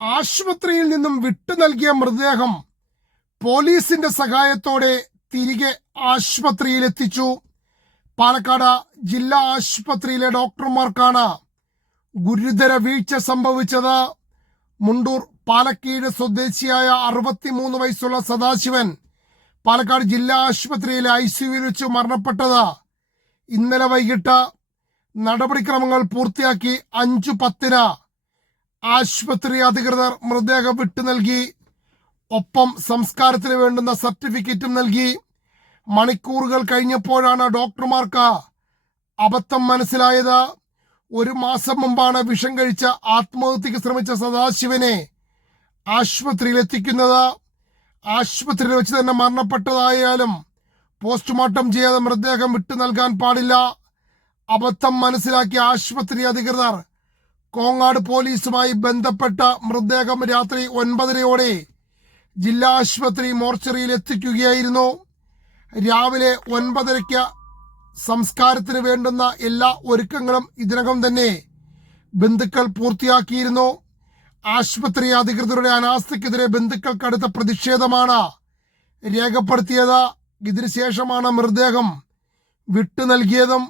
ആശുപത്രിയിൽ നിന്നും വിട്ടു നൽകിയ മൃതദേഹം പോലീസിന്റെ സഹായത്തോടെ തിരികെ ആശുപത്രിയിൽ എത്തിച്ചു പാലക്കാട് ജില്ലാ ആശുപത്രിയിലെ ഡോക്ടർമാർക്കാണ് ഗുരുതര വീഴ്ച സംഭവിച്ചത്. മുണ്ടൂർ പാലക്കീട് സ്വദേശിയായ അറുപത്തിമൂന്ന് വയസ്സുള്ള സദാശിവൻ പാലക്കാട് ജില്ലാ ആശുപത്രിയിലെ ഐ സിയുവിൽ വെച്ച് മരണപ്പെട്ടത്. ഇന്നലെ വൈകിട്ട് നടപടിക്രമങ്ങൾ പൂർത്തിയാക്കി അഞ്ചു പത്തിന് ആശുപത്രി അധികൃതർ മൃതദേഹം വിട്ടു നൽകി. ഒപ്പം സംസ്കാരത്തിന് വേണ്ടുന്ന സർട്ടിഫിക്കറ്റും നൽകി. മണിക്കൂറുകൾ കഴിഞ്ഞപ്പോഴാണ് ഡോക്ടർമാർക്ക് അബദ്ധം മനസ്സിലായത്. ഒരു മാസം മുമ്പാണ് വിഷം കഴിച്ച ആത്മഹത്യക്ക് ശ്രമിച്ച സദാശിവനെ ആശുപത്രിയിൽ എത്തിക്കുന്നത് ആശുപത്രിയിൽ വെച്ച് തന്നെ മരണപ്പെട്ടതായാലും പോസ്റ്റ്മോർട്ടം ചെയ്യാതെ മൃതദേഹം വിട്ടു നൽകാൻ പാടില്ല. അബദ്ധം മനസ്സിലാക്കിയ ആശുപത്രി അധികൃതർ കോങ്ങാട് പോലീസുമായി ബന്ധപ്പെട്ട മൃതദേഹം രാത്രി ഒൻപതരയോടെ ജില്ലാ ആശുപത്രി മോർച്ചറിയിൽ എത്തിക്കുകയായിരുന്നു. രാവിലെ ഒൻപതരയ്ക്ക് സംസ്കാരത്തിന് വേണ്ടുന്ന എല്ലാ ഒരുക്കങ്ങളും ഇതിനകം തന്നെ ബന്ധുക്കൾ പൂർത്തിയാക്കിയിരുന്നു. ആശുപത്രി അധികൃതരുടെ അനാസ്ഥയ്ക്കെതിരെ ബന്ധുക്കൾ കടുത്ത പ്രതിഷേധമാണ് രേഖപ്പെടുത്തിയത്. ഇതിനുശേഷമാണ് മൃതദേഹം വിട്ടു നൽകിയതും